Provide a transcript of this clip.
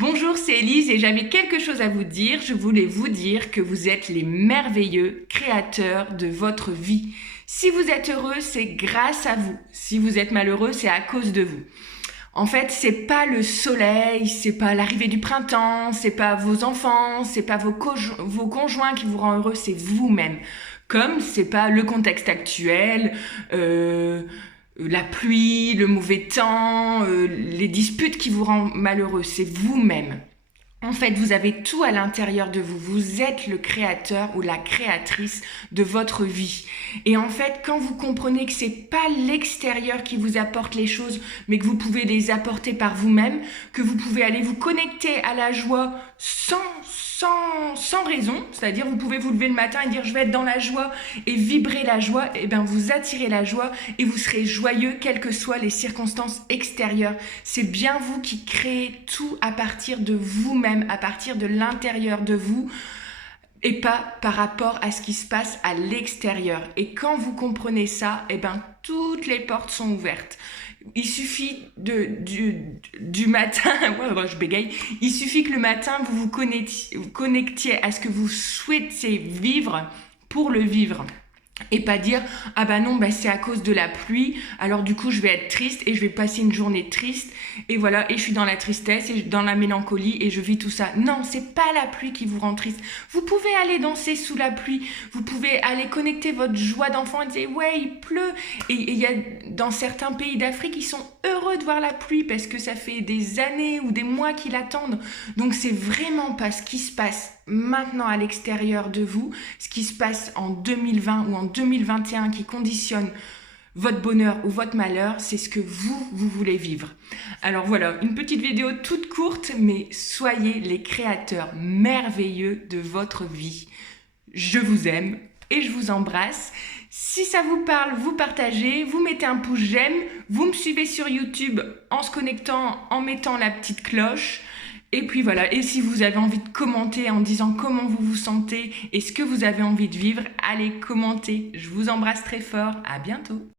Bonjour, c'est Elise et j'avais quelque chose à vous dire. Je voulais vous dire que vous êtes les merveilleux créateurs de votre vie. Si vous êtes heureux, c'est grâce à vous. Si vous êtes malheureux, c'est à cause de vous. En fait, c'est pas le soleil, c'est pas l'arrivée du printemps, c'est pas vos enfants, c'est pas vos conjoints qui vous rend heureux, c'est vous-même. Comme c'est pas le contexte actuel, la pluie, le mauvais temps, les disputes qui vous rendent malheureux, c'est vous-même. En fait, vous avez tout à l'intérieur de vous. Vous êtes le créateur ou la créatrice de votre vie. Et en fait, quand vous comprenez que c'est pas l'extérieur qui vous apporte les choses, mais que vous pouvez les apporter par vous-même, que vous pouvez aller vous connecter à la joie sans raison, c'est-à-dire vous pouvez vous lever le matin et dire je vais être dans la joie et vibrer la joie, et bien vous attirez la joie et vous serez joyeux quelles que soient les circonstances extérieures. C'est bien vous qui créez tout à partir de vous-même, à partir de l'intérieur de vous et pas par rapport à ce qui se passe à l'extérieur. Et quand vous comprenez ça, et ben toutes les portes sont ouvertes. Il suffit du matin, ouais, je bégaye, il suffit que le matin vous vous connectiez à ce que vous souhaitez vivre pour le vivre. Et pas dire ah bah non bah c'est à cause de la pluie alors du coup je vais être triste et je vais passer une journée triste et voilà et je suis dans la tristesse et dans la mélancolie et je vis tout ça. Non, c'est pas la pluie qui vous rend triste. Vous pouvez aller danser sous la pluie, vous pouvez aller connecter votre joie d'enfant et dire ouais il pleut et il y a dans certains pays d'Afrique ils sont heureux de voir la pluie parce que ça fait des années ou des mois qu'ils l'attendent. Donc c'est vraiment pas ce qui se passe maintenant à l'extérieur de vous, ce qui se passe en 2020 ou en 2021 qui conditionne votre bonheur ou votre malheur, c'est ce que vous voulez vivre. Alors voilà, une petite vidéo toute courte, mais soyez les créateurs merveilleux de votre vie. Je vous aime et je vous embrasse. Si ça vous parle, vous partagez, vous mettez un pouce j'aime, vous me suivez sur YouTube en se connectant, en mettant la petite cloche. Et puis voilà, et si vous avez envie de commenter en disant comment vous vous sentez et ce que vous avez envie de vivre, allez commenter. Je vous embrasse très fort, à bientôt.